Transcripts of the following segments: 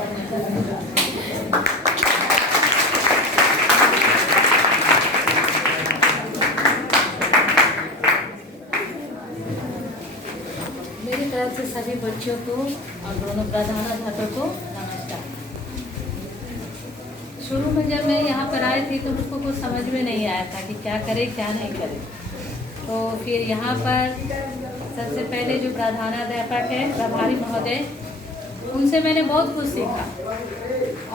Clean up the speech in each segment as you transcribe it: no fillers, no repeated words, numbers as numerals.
मेरी तरफ से सभी बच्चों को और दोनों प्रधानाध्यापक को नमस्कार। शुरू में जब मैं यहाँ पर आई थी तो मुझको कुछ समझ में नहीं आया था कि क्या करे क्या नहीं करे। तो फिर यहाँ पर सबसे पहले जो प्रधानाध्यापक है प्रभारी महोदय, उनसे मैंने बहुत कुछ सीखा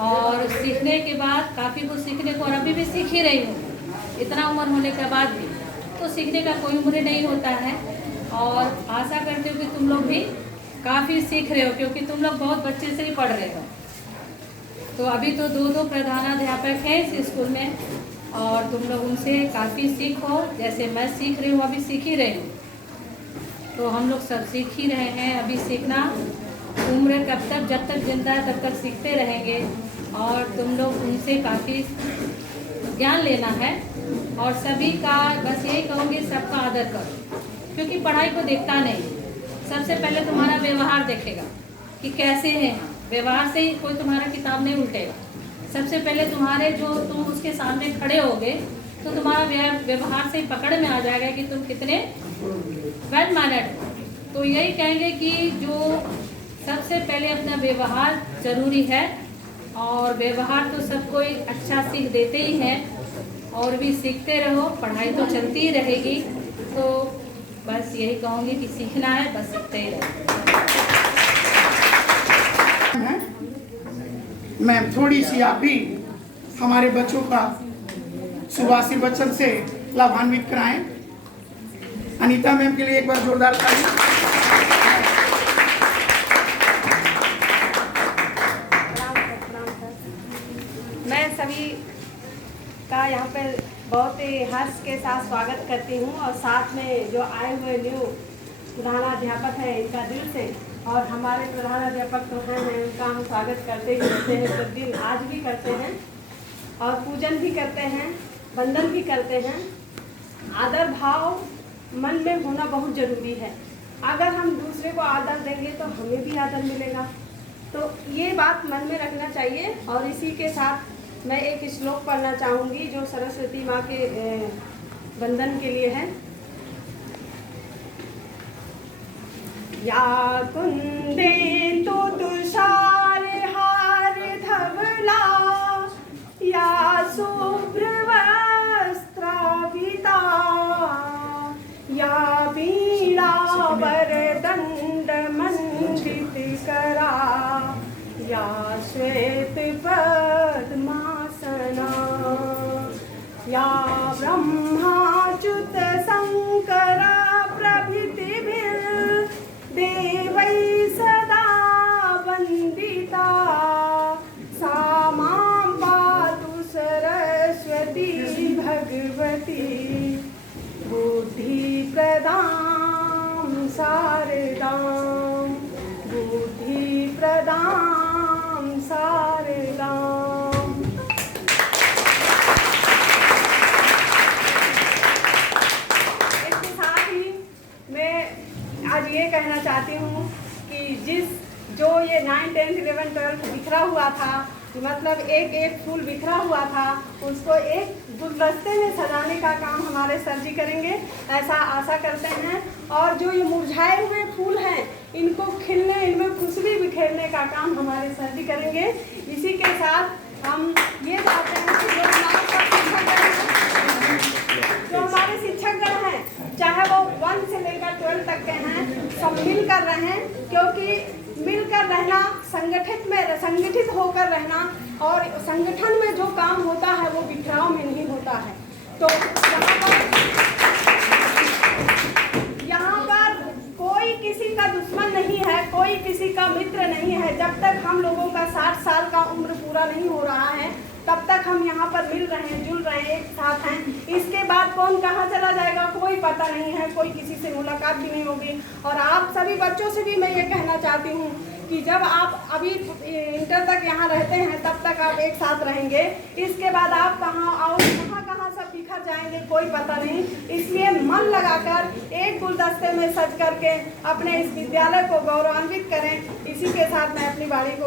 और सीखने के बाद काफ़ी कुछ सीखने को, और अभी भी सीख ही रही हूँ। इतना उम्र होने के बाद भी तो सीखने का कोई उम्र नहीं होता है, और आशा करती हूँ कि तुम लोग भी काफ़ी सीख रहे हो, क्योंकि तुम लोग बहुत बच्चे से ही पढ़ रहे हो। तो अभी तो दो प्रधानाध्यापक हैं इस स्कूल में, और तुम लोग उनसे काफ़ी सीखो, जैसे मैं सीख रही हूँ अभी सीख ही रही हूँ। तो हम लोग सब सीख ही रहे हैं। अभी सीखना उम्र कब तक, जब तक जिंदा है तब तक सीखते रहेंगे, और तुम लोग उनसे काफ़ी ज्ञान लेना है। और सभी का बस यही कहूँगी, सबका आदर करो, क्योंकि पढ़ाई को देखता नहीं, सबसे पहले तुम्हारा व्यवहार देखेगा कि कैसे हैं। व्यवहार से ही कोई तुम्हारा किताब नहीं उल्टेगा। सबसे पहले तुम्हारे जो तुम उसके सामने खड़े होगे तो तुम्हारा व्यवहार से ही पकड़ में आ जाएगा कि तुम कितने वेल मैनर्ड हो। तो यही कहेंगे कि जो सबसे पहले अपना व्यवहार जरूरी है, और व्यवहार तो सब कोई अच्छा सीख देते ही हैं, और भी सीखते रहो, पढ़ाई तो चलती ही रहेगी। तो बस यही कहूँगी कि सीखना है, बस सीखते ही रहो। मैम थोड़ी सी आप भी हमारे बच्चों का सुभाषी बच्चन से लाभान्वित कराएं। अनीता मैम के लिए एक बार जोरदार ताली। मैं सभी का यहाँ पर बहुत ही हर्ष के साथ स्वागत करती हूँ, और साथ में जो आए हुए न्यू प्रधानाध्यापक हैं इनका दिल से, और हमारे प्रधानाध्यापक तो हैं, उनका हम स्वागत करते ही रहते हैं, प्रतिदिन आज भी करते हैं, और पूजन भी करते हैं, वंदन भी करते हैं। आदर भाव मन में होना बहुत ज़रूरी है। अगर हम दूसरे को आदर देंगे तो हमें भी आदर मिलेगा। तो ये बात मन में रखना चाहिए। और इसी के साथ मैं एक श्लोक पढ़ना चाहूँगी जो सरस्वती माँ के वंदन के लिए है। या कुंदेन्दु तुषार हार धवला, या शुभ्र वस्त्राभिता, या वीणा वरदंड मंडित करा, या श्वेत पद्मासना, या ब्रह्माच्युत शंकरा प्रभृतिभिः देवै सदा वंदिता, सा मां पातु सरस्वती भगवती, बुद्धि प्रदां शारदां, बुद्धि प्रदां शारदां। इसके साथ ही मैं आज ये कहना चाहती हूँ कि जो ये 9, 10, 11, 12 बिखरा हुआ था, मतलब एक एक फूल बिखरा हुआ था, उसको एक गुलदस्ते में सजाने का काम हमारे सर जी करेंगे, ऐसा आशा करते हैं। और जो ये मुरझाए हुए फूल हैं, इनको खिलने, इनमें खुशबू बिखेरने का काम हमारे सर जी करेंगे। इसी के साथ हम ये चाहते हैं कि जो हमारे शिक्षकगण हैं, चाहे वो 1 से लेकर 12 तक के हैं, सब मिल कर रहें, क्योंकि मिलकर रहना, संगठित होकर रहना, और संगठन में जो काम होता है वो बिखराव में नहीं होता है। तो यहाँ पर कोई किसी का दुश्मन नहीं है, कोई किसी का मित्र नहीं है। जब तक हम लोगों का 60 साल का उम्र पूरा नहीं हो रहा है, तब तक हम यहाँ पर मिल रहे हैं, जुल रहे हैं, एक साथ हैं। इसके बाद कौन कहाँ चला जाएगा कोई पता नहीं है, कोई किसी से मुलाकात भी नहीं होगी। और आप सभी बच्चों से भी मैं ये कहना चाहती हूँ कि जब आप अभी इंटर तक यहाँ रहते हैं तब तक आप एक साथ रहेंगे, इसके बाद आप कहाँ आओ कहाँ सब बिखर जाएंगे कोई पता नहीं। इसलिए मन लगाकर एक गुलदस्ते में सज करके अपने इस विद्यालय को गौरवान्वित करें। इसी के साथ मैं अपनी वाणी को